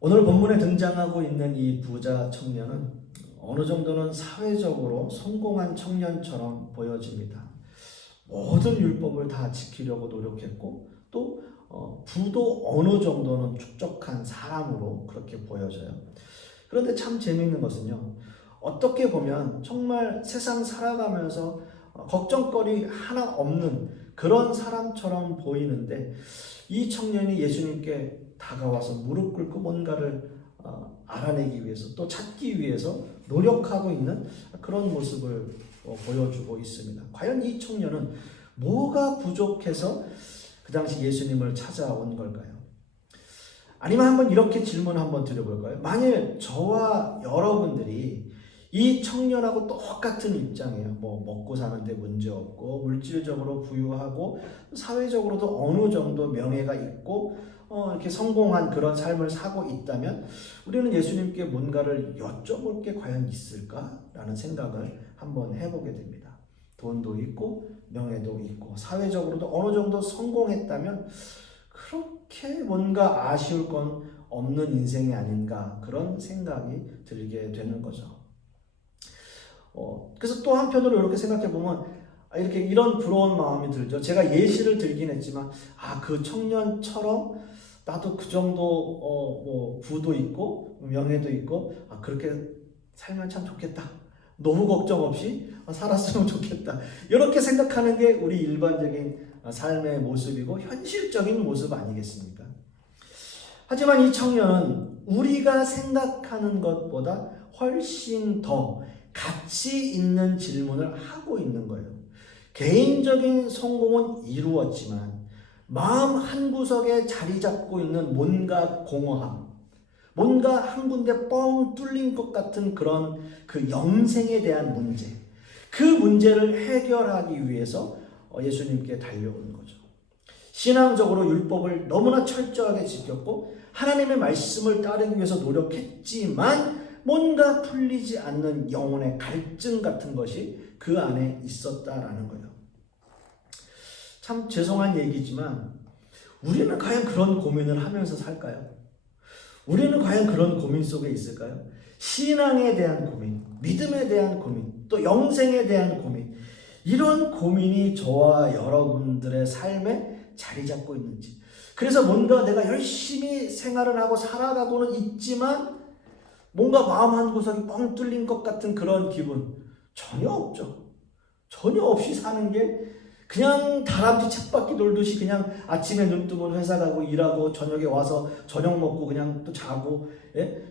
오늘 본문에 등장하고 있는 이 부자 청년은 어느 정도는 사회적으로 성공한 청년처럼 보여집니다. 모든 율법을 다 지키려고 노력했고 또 부도 어느 정도는 축적한 사람으로 그렇게 보여져요. 그런데 참 재미있는 것은요, 어떻게 보면 정말 세상 살아가면서 걱정거리 하나 없는 그런 사람처럼 보이는데, 이 청년이 예수님께 다가와서 무릎 꿇고 뭔가를 알아내기 위해서 또 찾기 위해서 노력하고 있는 그런 모습을 보여주고 있습니다. 과연 이 청년은 뭐가 부족해서 그 당시 예수님을 찾아온 걸까요? 아니면 한번 이렇게 질문 한번 드려볼까요? 만일 저와 여러분들이 이 청년하고 똑같은 입장이에요. 뭐 먹고 사는데 문제 없고 물질적으로 부유하고 사회적으로도 어느 정도 명예가 있고 이렇게 성공한 그런 삶을 사고 있다면 우리는 예수님께 뭔가를 여쭤볼 게 과연 있을까라는 생각을 한번 해보게 됩니다. 돈도 있고 명예도 있고 사회적으로도 어느 정도 성공했다면 그렇게 뭔가 아쉬울 건 없는 인생이 아닌가, 그런 생각이 들게 되는 거죠. 그래서 또 한편으로 이렇게 생각해 보면 이렇게 이런 부러운 마음이 들죠. 제가 예시를 들긴 했지만 그 청년처럼 나도 그 정도 뭐 부도 있고 명예도 있고 그렇게 살면 참 좋겠다. 노후 걱정 없이 살았으면 좋겠다. 이렇게 생각하는 게 우리 일반적인 삶의 모습이고 현실적인 모습 아니겠습니까? 하지만 이 청년은 우리가 생각하는 것보다 훨씬 더 가치 있는 질문을 하고 있는 거예요. 개인적인 성공은 이루었지만 마음 한구석에 자리 잡고 있는 뭔가 공허함, 뭔가 한 군데 뻥 뚫린 것 같은 그런 그 영생에 대한 문제, 그 문제를 해결하기 위해서 예수님께 달려오는 거죠. 신앙적으로 율법을 너무나 철저하게 지켰고 하나님의 말씀을 따르기 위해서 노력했지만 뭔가 풀리지 않는 영혼의 갈증 같은 것이 그 안에 있었다라는 거예요. 참 죄송한 얘기지만 우리는 과연 그런 고민을 하면서 살까요? 우리는 과연 그런 고민 속에 있을까요? 신앙에 대한 고민, 믿음에 대한 고민, 또 영생에 대한 고민, 이런 고민이 저와 여러분들의 삶에 자리 잡고 있는지, 그래서 뭔가 내가 열심히 생활을 하고 살아가고는 있지만 뭔가 마음 한구석이 뻥 뚫린 것 같은 그런 기분 전혀 없죠. 전혀 없이 사는 게 그냥 다람쥐 쳇바퀴 돌듯이 그냥 아침에 눈 뜨면 회사 가고 일하고 저녁에 와서 저녁 먹고 그냥 또 자고,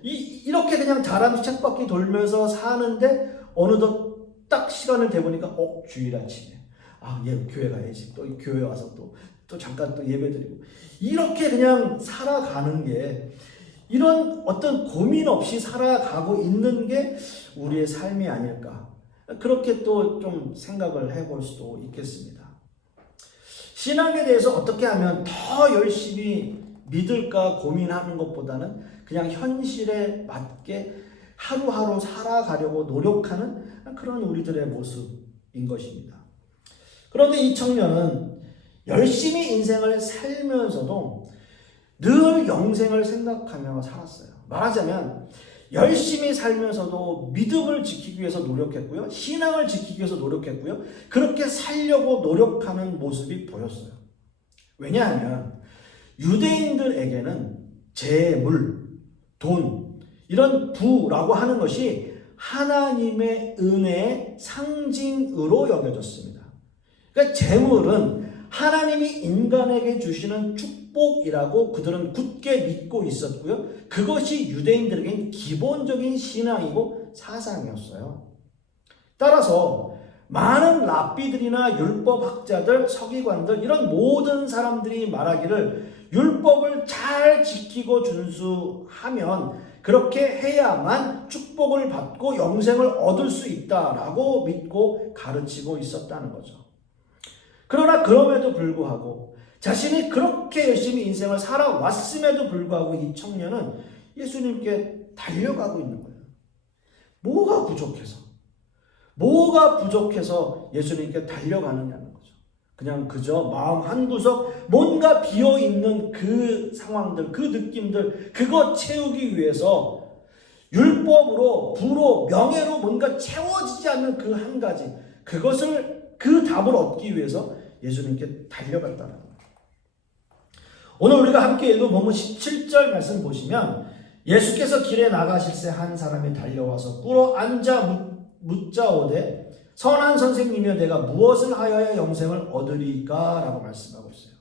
이렇게 그냥 다람쥐 쳇바퀴 돌면서 사는데 어느덧 딱 시간을 대보니까 주일 아침에 교회 가야지, 또 교회 와서 또 잠깐 또 예배 드리고, 이렇게 그냥 살아가는 게, 이런 어떤 고민 없이 살아가고 있는 게 우리의 삶이 아닐까, 그렇게 또 좀 생각을 해볼 수도 있겠습니다. 신앙에 대해서 어떻게 하면 더 열심히 믿을까 고민하는 것보다는 그냥 현실에 맞게 하루하루 살아가려고 노력하는 그런 우리들의 모습인 것입니다. 그런데 이 청년은 열심히 인생을 살면서도 늘 영생을 생각하며 살았어요. 말하자면 열심히 살면서도 믿음을 지키기 위해서 노력했고요. 신앙을 지키기 위해서 노력했고요. 그렇게 살려고 노력하는 모습이 보였어요. 왜냐하면 유대인들에게는 재물, 돈, 이런 부라고 하는 것이 하나님의 은혜의 상징으로 여겨졌습니다. 그러니까 재물은 하나님이 인간에게 주시는 축복이라고 그들은 굳게 믿고 있었고요. 그것이 유대인들에게는 기본적인 신앙이고 사상이었어요. 따라서 많은 랍비들이나 율법학자들, 서기관들, 이런 모든 사람들이 말하기를 율법을 잘 지키고 준수하면 그렇게 해야만 축복을 받고 영생을 얻을 수 있다라고 믿고 가르치고 있었다는 거죠. 그러나 그럼에도 불구하고 자신이 그렇게 열심히 인생을 살아왔음에도 불구하고 이 청년은 예수님께 달려가고 있는 거예요. 뭐가 부족해서 예수님께 달려가느냐는 거죠. 그냥 그저 마음 한구석 뭔가 비어있는 그 상황들, 그 느낌들, 그거 채우기 위해서 율법으로, 부로, 명예로 뭔가 채워지지 않는 그 한 가지, 그 답을 얻기 위해서 예수님께 달려갔다는 거예요. 오늘 우리가 함께 읽은 본문 17절 말씀 보시면 예수께서 길에 나가실새 한 사람이 달려와서 꿇어 앉아 묻자오되 선한 선생님이여 내가 무엇을 하여야 영생을 얻으리까? 라고 말씀하고 있어요.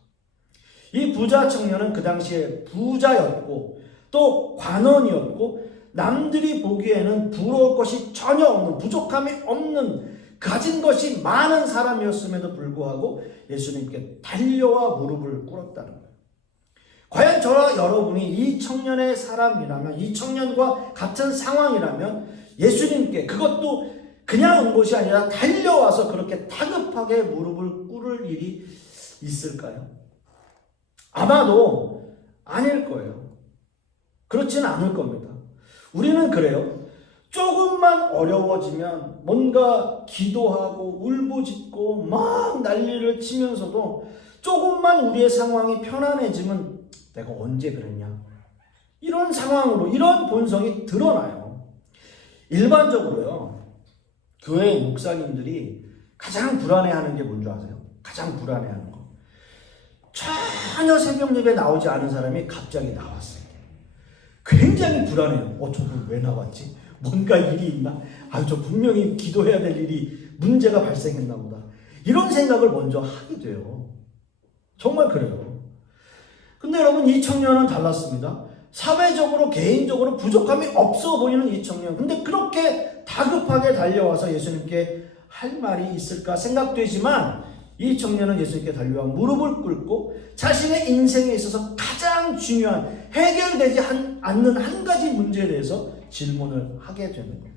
이 부자 청년은 그 당시에 부자였고 또 관원이었고 남들이 보기에는 부러울 것이 전혀 없는, 부족함이 없는, 가진 것이 많은 사람이었음에도 불구하고 예수님께 달려와 무릎을 꿇었다는 거예요. 과연 저와 여러분이 이 청년의 사람이라면, 이 청년과 같은 상황이라면 예수님께, 그것도 그냥 온 것이 아니라 달려와서 그렇게 다급하게 무릎을 꿇을 일이 있을까요? 아마도 아닐 거예요. 그렇지는 않을 겁니다. 우리는 그래요. 조금만 어려워지면 뭔가 기도하고 울부짖고 막 난리를 치면서도 조금만 우리의 상황이 편안해지면 내가 언제 그랬냐, 이런 상황으로, 이런 본성이 드러나요. 일반적으로요, 교회 목사님들이 가장 불안해하는 게 뭔지 아세요? 가장 불안해하는 거, 전혀 새벽 예배 나오지 않은 사람이 갑자기 나왔어요. 굉장히 불안해요. 저분 왜 나왔지? 뭔가 일이 있나? 저 분명히 기도해야 될 일이, 문제가 발생했나 보다. 이런 생각을 먼저 하게 돼요. 정말 그래요. 근데 여러분, 이 청년은 달랐습니다. 사회적으로, 개인적으로 부족함이 없어 보이는 이 청년. 근데 그렇게 다급하게 달려와서 예수님께 할 말이 있을까 생각되지만 이 청년은 예수님께 달려와 무릎을 꿇고 자신의 인생에 있어서 가장 중요한, 해결되지 않는 한 가지 문제에 대해서 질문을 하게 되는 거예요.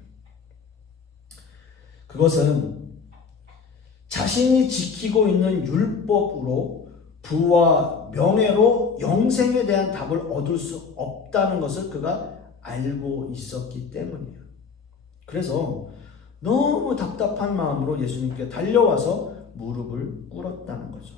그것은 자신이 지키고 있는 율법으로 부와 명예로 영생에 대한 답을 얻을 수 없다는 것을 그가 알고 있었기 때문이에요. 그래서 너무 답답한 마음으로 예수님께 달려와서 무릎을 꿇었다는 거죠.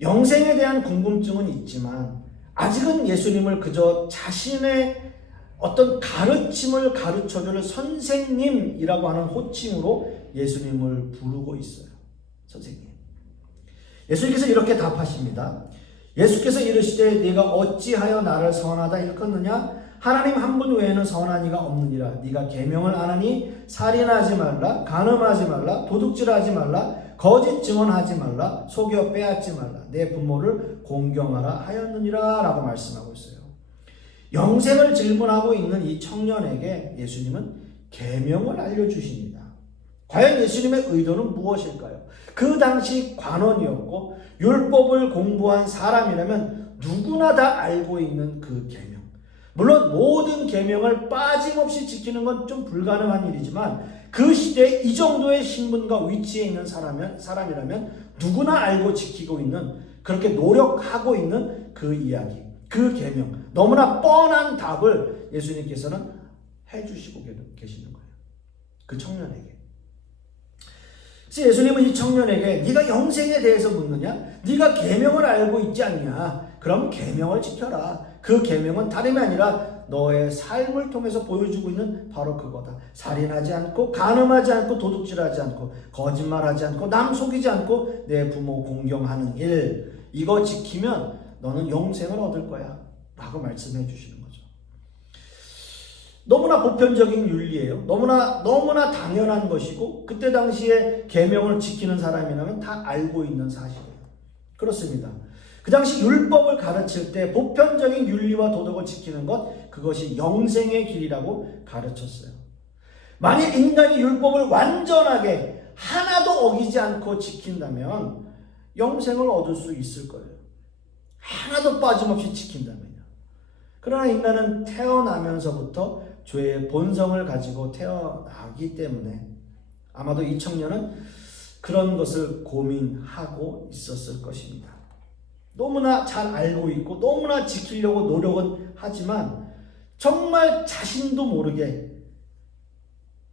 영생에 대한 궁금증은 있지만 아직은 예수님을 그저 자신의 어떤 가르침을 가르쳐줄 선생님이라고 하는 호칭으로 예수님을 부르고 있어요. 선생님. 예수님께서 이렇게 답하십니다. 예수께서 이르시되 네가 어찌하여 나를 선하다 일컫느냐? 하나님 한 분 외에는 선한 이가 없느니라. 네가 계명을 안 하니 살인하지 말라, 간음하지 말라, 도둑질하지 말라, 거짓 증언하지 말라, 속여 빼앗지 말라, 내 부모를 공경하라 하였느니라 라고 말씀하고 있어요. 영생을 질문하고 있는 이 청년에게 예수님은 계명을 알려주십니다. 과연 예수님의 의도는 무엇일까요? 그 당시 관원이었고 율법을 공부한 사람이라면 누구나 다 알고 있는 그 계명. 물론 모든 계명을 빠짐없이 지키는 건 좀 불가능한 일이지만 그 시대에 이 정도의 신분과 위치에 있는 사람이라면 누구나 알고 지키고 있는, 그렇게 노력하고 있는 그 이야기, 그 계명, 너무나 뻔한 답을 예수님께서는 해주시고 계시는 거예요. 그 청년에게. 그래서 예수님은 이 청년에게 네가 영생에 대해서 묻느냐? 네가 계명을 알고 있지 않냐? 그럼 계명을 지켜라. 그 계명은 다름이 아니라 너의 삶을 통해서 보여주고 있는 바로 그거다. 살인하지 않고, 간음하지 않고, 도둑질하지 않고, 거짓말하지 않고, 남 속이지 않고, 내 부모 공경하는 일, 이거 지키면 너는 영생을 얻을 거야 라고 말씀해 주시는 거죠. 너무나 보편적인 윤리예요. 너무나 당연한 것이고 그때 당시에 계명을 지키는 사람이라면 다 알고 있는 사실이에요. 그렇습니다. 그 당시 율법을 가르칠 때 보편적인 윤리와 도덕을 지키는 것, 그것이 영생의 길이라고 가르쳤어요. 만일 인간이 율법을 완전하게 하나도 어기지 않고 지킨다면 영생을 얻을 수 있을 거예요. 하나도 빠짐없이 지킨다면요. 그러나 인간은 태어나면서부터 죄의 본성을 가지고 태어나기 때문에 아마도 이 청년은 그런 것을 고민하고 있었을 것입니다. 너무나 잘 알고 있고 너무나 지키려고 노력은 하지만 정말 자신도 모르게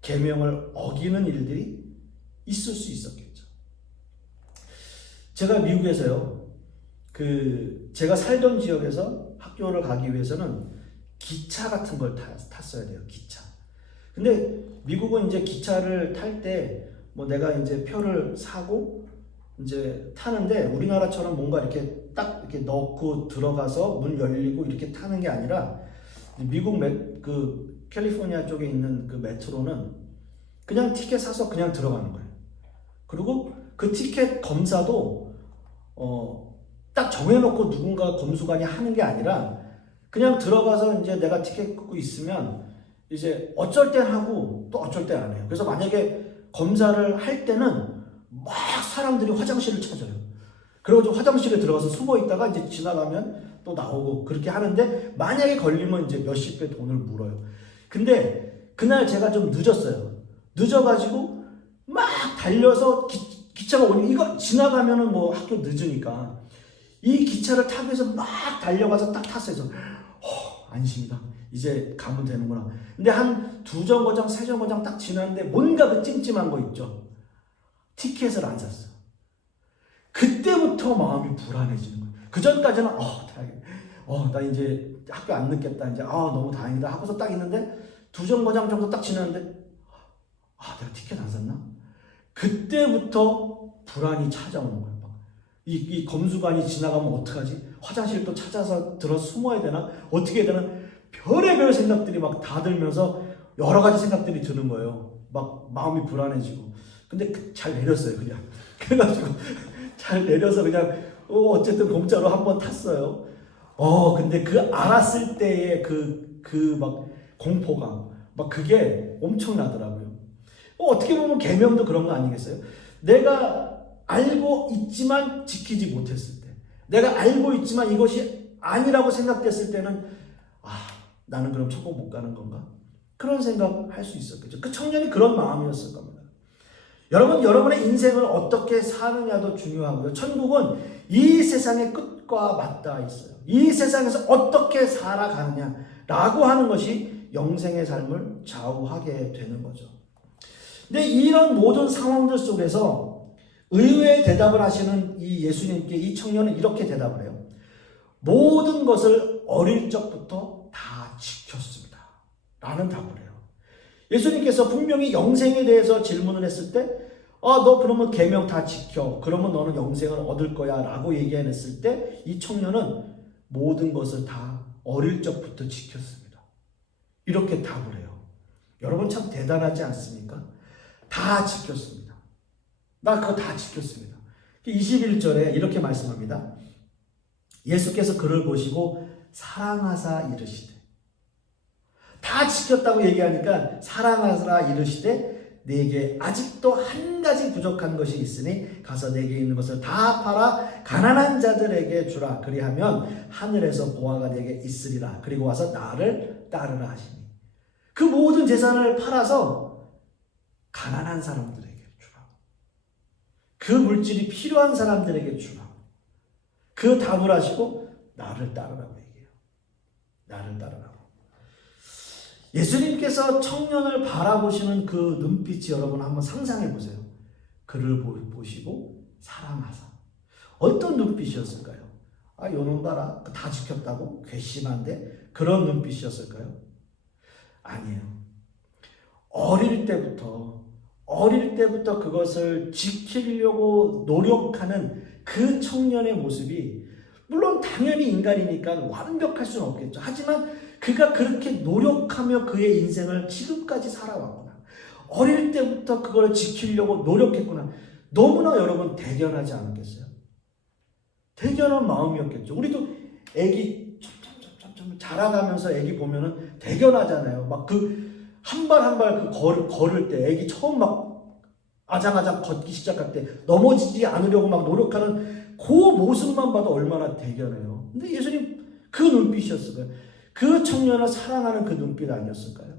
계명을 어기는 일들이 있을 수 있었겠죠. 제가 미국에서요, 제가 살던 지역에서 학교를 가기 위해서는 기차 같은 걸 탔어야 돼요, 기차. 근데 미국은 이제 기차를 탈 때 뭐 내가 이제 표를 사고 이제 타는데 우리나라처럼 뭔가 이렇게 딱 이렇게 넣고 들어가서 문 열리고 이렇게 타는 게 아니라 미국 캘리포니아 쪽에 있는 그 메트로는 그냥 티켓 사서 그냥 들어가는 거예요. 그리고 그 티켓 검사도 딱 정해놓고 누군가 검수관이 하는 게 아니라 그냥 들어가서 이제 내가 티켓 끊고 있으면 이제 어쩔 땐 하고 또 어쩔 땐 안 해요. 그래서 만약에 검사를 할 때는 막 사람들이 화장실을 찾아요. 그리고 화장실에 들어가서 숨어 있다가 이제 지나가면 또 나오고 그렇게 하는데 만약에 걸리면 이제 몇십 배 돈을 물어요. 근데 그날 제가 좀 늦었어요. 늦어가지고 막 달려서 기차가 오니 이거 지나가면은 뭐 학교 늦으니까 이 기차를 타기 위해서 막 달려가서 딱 탔어요. 그래서 안심이다. 이제 가면 되는구나. 근데 한 2정거장, 3정거장 딱 지났는데 뭔가 그 찜찜한 거 있죠. 티켓을 안 샀어요. 그때부터 마음이 불안해지는 거예요. 그 전까지는 다행이다. 나 이제 학교 안 늦겠다. 이제 너무 다행이다 하고서 딱 있는데 2정거장 정도 딱 지났는데 내가 티켓 안 샀나? 그때부터 불안이 찾아오는 거예요. 이 검수관이 지나가면 어떡하지? 화장실 또 찾아서 들어 숨어야 되나? 어떻게 해야 되나? 별의별 생각들이 막 다 들면서 여러 가지 생각들이 드는 거예요. 막 마음이 불안해지고. 근데 잘 내렸어요, 그냥. 그래가지고 잘 내려서 그냥 어쨌든 공짜로 한번 탔어요. 근데 그 알았을 때의 그 막 공포감, 막 그게 엄청나더라고요. 어떻게 보면 계명도 그런 거 아니겠어요? 내가 알고 있지만 지키지 못했을 때, 내가 알고 있지만 이것이 아니라고 생각됐을 때는 나는 그럼 천국 못 가는 건가? 그런 생각 할 수 있었겠죠. 그 청년이 그런 마음이었을 겁니다. 여러분의 인생을 어떻게 사느냐도 중요하고요. 천국은 이 세상의 끝과 맞닿아 있어요. 이 세상에서 어떻게 살아가느냐라고 하는 것이 영생의 삶을 좌우하게 되는 거죠. 근데 이런 모든 상황들 속에서 의외의 대답을 하시는 이 예수님께 이 청년은 이렇게 대답을 해요. 모든 것을 어릴 적부터 다 지켰습니다. 라는 답을 해요. 예수님께서 분명히 영생에 대해서 질문을 했을 때 너 그러면 계명 다 지켜. 그러면 너는 영생을 얻을 거야. 라고 얘기했을 때 이 청년은 모든 것을 다 어릴 적부터 지켰습니다. 이렇게 답을 해요. 여러분 참 대단하지 않습니까? 다 지켰습니다. 나 그거 다 지켰습니다. 21절에 이렇게 말씀합니다. 예수께서 그를 보시고 사랑하사 이르시되, 다 지켰다고 얘기하니까 사랑하사 이르시되 네게 아직도 한 가지 부족한 것이 있으니 가서 네게 있는 것을 다 팔아 가난한 자들에게 주라. 그리하면 하늘에서 보화가 네게 있으리라. 그리고 와서 나를 따르라 하시니, 그 모든 재산을 팔아서 가난한 사람들에게 주라. 그 물질이 필요한 사람들에게 주라. 그 답을 하시고 나를 따르라고 얘기해요. 나를 따르라고. 예수님께서 청년을 바라보시는 그 눈빛이 여러분 한번 상상해 보세요. 그를 보시고 사랑하사. 어떤 눈빛이었을까요? 요놈 봐라. 다 지켰다고? 괘씸한데? 그런 눈빛이었을까요? 아니에요. 어릴 때부터 그것을 지키려고 노력하는 그 청년의 모습이, 물론 당연히 인간이니까 완벽할 수는 없겠죠. 하지만 그가 그렇게 노력하며 그의 인생을 지금까지 살아왔구나. 어릴 때부터 그걸 지키려고 노력했구나. 너무나 여러분 대견하지 않았겠어요? 대견한 마음이었겠죠. 우리도 애기 점점 자라가면서 애기 보면은 대견하잖아요. 막 한 발 한 발 걸을 때, 애기 처음 막 아장아장 걷기 시작할 때 넘어지지 않으려고 막 노력하는 그 모습만 봐도 얼마나 대견해요. 근데 예수님 그 눈빛이었을까요? 그 청년을 사랑하는 그 눈빛 아니었을까요?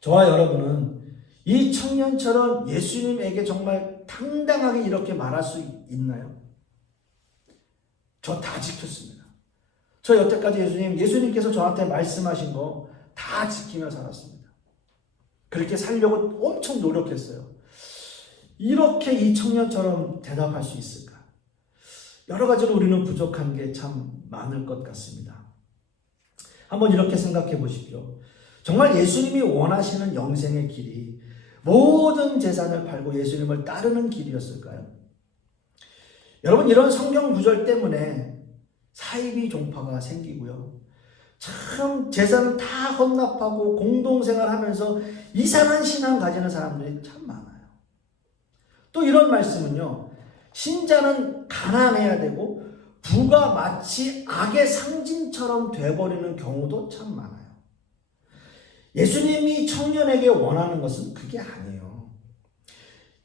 저와 여러분은 이 청년처럼 예수님에게 정말 당당하게 이렇게 말할 수 있나요? 저 다 지켰습니다. 저 여태까지 예수님께서 저한테 말씀하신 거 다 지키며 살았습니다. 그렇게 살려고 엄청 노력했어요. 이렇게 이 청년처럼 대답할 수 있을까? 여러 가지로 우리는 부족한 게 참 많을 것 같습니다. 한번 이렇게 생각해 보십시오. 정말 예수님이 원하시는 영생의 길이 모든 재산을 팔고 예수님을 따르는 길이었을까요? 여러분, 이런 성경 구절 때문에 사이비 종파가 생기고요. 참 재산을 다 헌납하고 공동생활하면서 이상한 신앙 가지는 사람들이 참 많아요. 또 이런 말씀은요. 신자는 가난해야 되고 부가 마치 악의 상징처럼 돼버리는 경우도 참 많아요. 예수님이 청년에게 원하는 것은 그게 아니에요.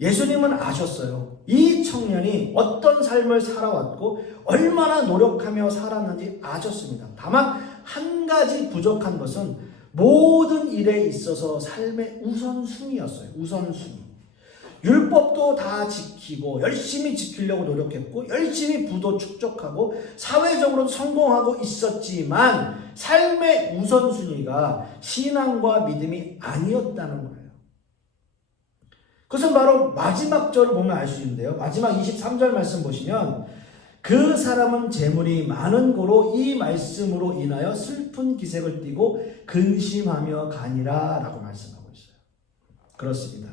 예수님은 아셨어요. 이 청년이 어떤 삶을 살아왔고 얼마나 노력하며 살았는지 아셨습니다. 다만 한 가지 부족한 것은 모든 일에 있어서 삶의 우선순위였어요. 우선순위. 율법도 다 지키고 열심히 지키려고 노력했고 열심히 부도 축적하고 사회적으로 성공하고 있었지만 삶의 우선순위가 신앙과 믿음이 아니었다는 거예요. 그것은 바로 마지막 절을 보면 알 수 있는데요. 마지막 23절 말씀 보시면 그 사람은 재물이 많은 고로 이 말씀으로 인하여 슬픈 기색을 띠고 근심하며 가니라 라고 말씀하고 있어요. 그렇습니다.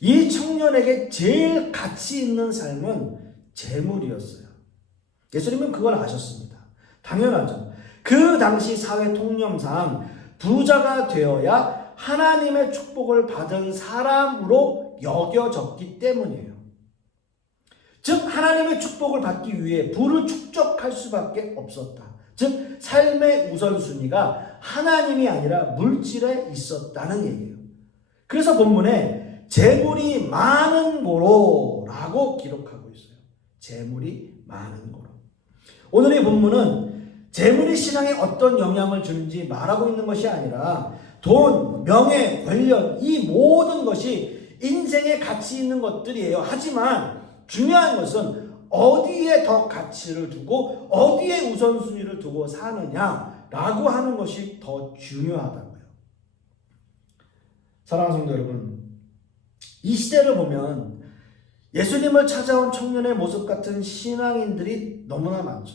이 청년에게 제일 가치 있는 삶은 재물이었어요. 예수님은 그걸 아셨습니다. 당연하죠. 그 당시 사회 통념상 부자가 되어야 하나님의 축복을 받은 사람으로 여겨졌기 때문이에요. 즉 하나님의 축복을 받기 위해 부를 축적할 수밖에 없었다. 즉 삶의 우선순위가 하나님이 아니라 물질에 있었다는 얘기예요. 그래서 본문에 재물이 많은 고로 라고 기록하고 있어요. 재물이 많은 고로. 오늘의 본문은 재물이 신앙에 어떤 영향을 주는지 말하고 있는 것이 아니라 돈, 명예, 권력 이 모든 것이 인생에 가치 있는 것들이에요. 하지만 중요한 것은 어디에 더 가치를 두고 어디에 우선순위를 두고 사느냐라고 하는 것이 더 중요하다고요. 사랑하는 성도 여러분, 이 시대를 보면 예수님을 찾아온 청년의 모습 같은 신앙인들이 너무나 많죠.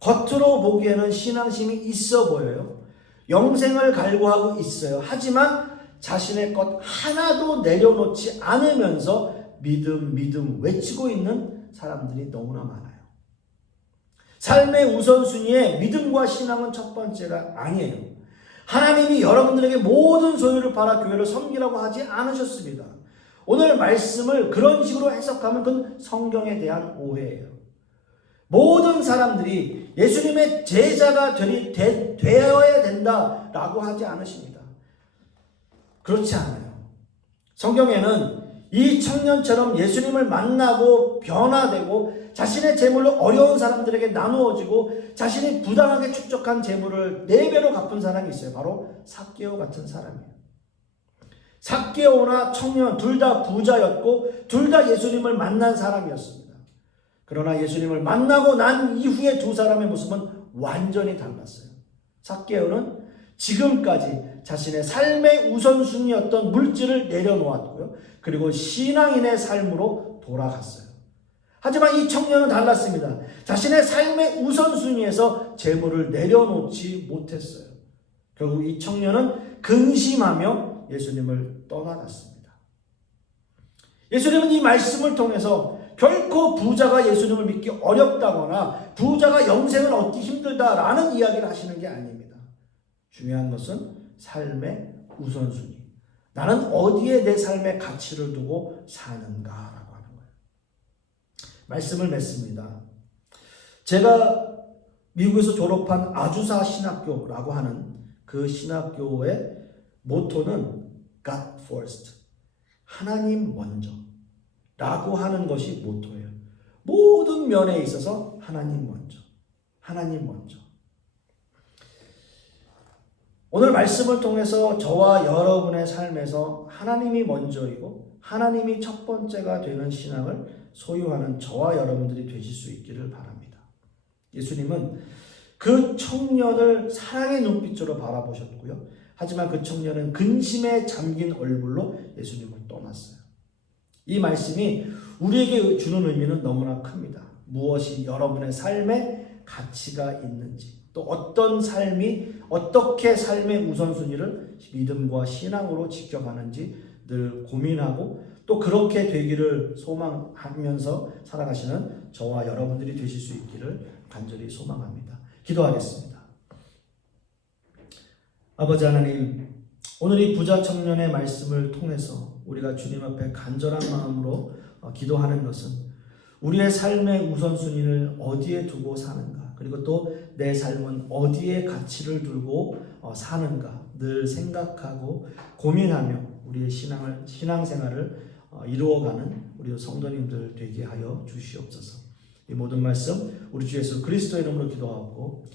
겉으로 보기에는 신앙심이 있어 보여요. 영생을 갈구하고 있어요. 하지만 자신의 것 하나도 내려놓지 않으면서 믿음 외치고 있는 사람들이 너무나 많아요. 삶의 우선순위에 믿음과 신앙은 첫 번째가 아니에요. 하나님이 여러분들에게 모든 소유를 팔아 교회를 섬기라고 하지 않으셨습니다. 오늘 말씀을 그런 식으로 해석하면 그건 성경에 대한 오해예요. 모든 사람들이 예수님의 제자가 되어야 된다라고 하지 않으십니다. 그렇지 않아요. 성경에는 이 청년처럼 예수님을 만나고 변화되고 자신의 재물로 어려운 사람들에게 나누어지고 자신이 부당하게 축적한 재물을 4배로 갚은 사람이 있어요. 바로 삭개오 같은 사람이에요. 삭개오나 청년 둘 다 부자였고 둘 다 예수님을 만난 사람이었습니다. 그러나 예수님을 만나고 난 이후에 두 사람의 모습은 완전히 달랐어요. 삭개오는 지금까지 자신의 삶의 우선순위였던 물질을 내려놓았고요. 그리고 신앙인의 삶으로 돌아갔어요. 하지만 이 청년은 달랐습니다. 자신의 삶의 우선순위에서 재물을 내려놓지 못했어요. 결국 이 청년은 근심하며 예수님을 떠나갔습니다. 예수님은 이 말씀을 통해서 결코 부자가 예수님을 믿기 어렵다거나 부자가 영생을 얻기 힘들다라는 이야기를 하시는 게 아닙니다. 중요한 것은 삶의 우선순위. 나는 어디에 내 삶의 가치를 두고 사는가라고 하는 거예요. 말씀을 맺습니다. 제가 미국에서 졸업한 아주사 신학교라고 하는 그 신학교의 모토는 God first, 하나님 먼저 라고 하는 것이 모토예요. 모든 면에 있어서 하나님 먼저, 하나님 먼저. 오늘 말씀을 통해서 저와 여러분의 삶에서 하나님이 먼저이고 하나님이 첫 번째가 되는 신앙을 소유하는 저와 여러분들이 되실 수 있기를 바랍니다. 예수님은 그 청년을 사랑의 눈빛으로 바라보셨고요. 하지만 그 청년은 근심에 잠긴 얼굴로 예수님을 떠났어요. 이 말씀이 우리에게 주는 의미는 너무나 큽니다. 무엇이 여러분의 삶에 가치가 있는지, 또 어떤 삶이 어떻게 삶의 우선순위를 믿음과 신앙으로 지켜가는지 늘 고민하고 또 그렇게 되기를 소망하면서 살아가시는 저와 여러분들이 되실 수 있기를 간절히 소망합니다. 기도하겠습니다. 아버지 하나님, 오늘 이 부자 청년의 말씀을 통해서 우리가 주님 앞에 간절한 마음으로 기도하는 것은 우리의 삶의 우선순위를 어디에 두고 사는가, 그리고 또 내 삶은 어디에 가치를 두고 사는가 늘 생각하고 고민하며 우리의 신앙생활을 이루어가는 우리 성도님들 되게 하여 주시옵소서. 이 모든 말씀 우리 주 예수 그리스도의 이름으로 기도하고,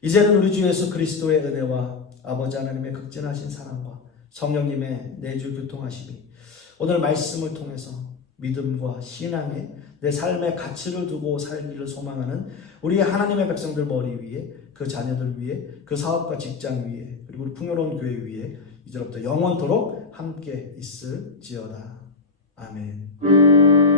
이제는 우리 주 예수 그리스도의 은혜와 아버지 하나님의 극진하신 사랑과 성령님의 내주 교통하심이 오늘 말씀을 통해서 믿음과 신앙에 내 삶의 가치를 두고 살기를 소망하는 우리 하나님의 백성들 머리 위에, 그 자녀들 위에, 그 사업과 직장 위에, 그리고 우리 풍요로운 교회 위에 이제부터 영원토록 함께 있을지어다. 아멘.